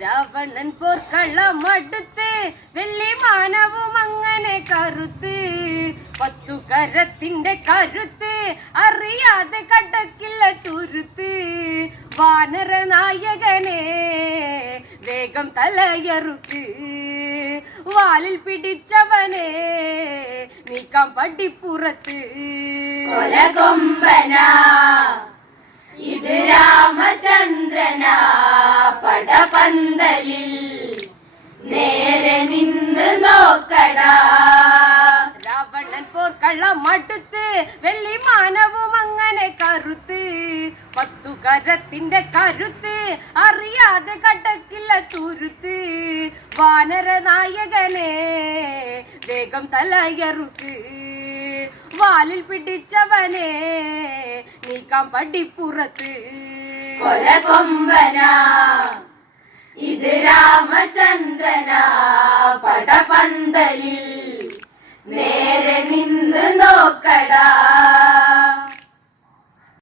രാവണൻ പോർക്കളമടുത്ത് വെള്ളി മാനവും അങ്ങനെ കറുത്ത് പത്തുകരത്തിന്റെ കരുത്ത് അറിയാതെ കടക്കില്ല തുരുത്ത് വാനര നായകനെ വേഗം തലയറുക്ക് വാലിൽ പിടിച്ചവനെ നീക്കാം പടിപ്പുറത്ത് കൊലകൊമ്പനാ ഇത് രാമചന്ദ്രനാ പടപന്തലിൽ നേരെ നിന്ന് നോക്കടാ. രാവണൻ പോർക്കളമടുത്ത് വെള്ളി മാനവും അങ്ങനെ കറുത്ത് പത്തുകരത്തിന്റെ കരുത്ത് അറിയാതെ കടക്കില്ല തുരുത്ത് വാനര നായകനെ വേഗം തലയറുക്ക് വാലിൽ പിടിച്ചവനെ നീക്കാം പടിപ്പുറത്ത്. കൊലകൊമ്പനാ ഇത് രാമചന്ദ്രനാ പടപന്തലിൽ നേരെ നിന്ന് നോക്കടാ.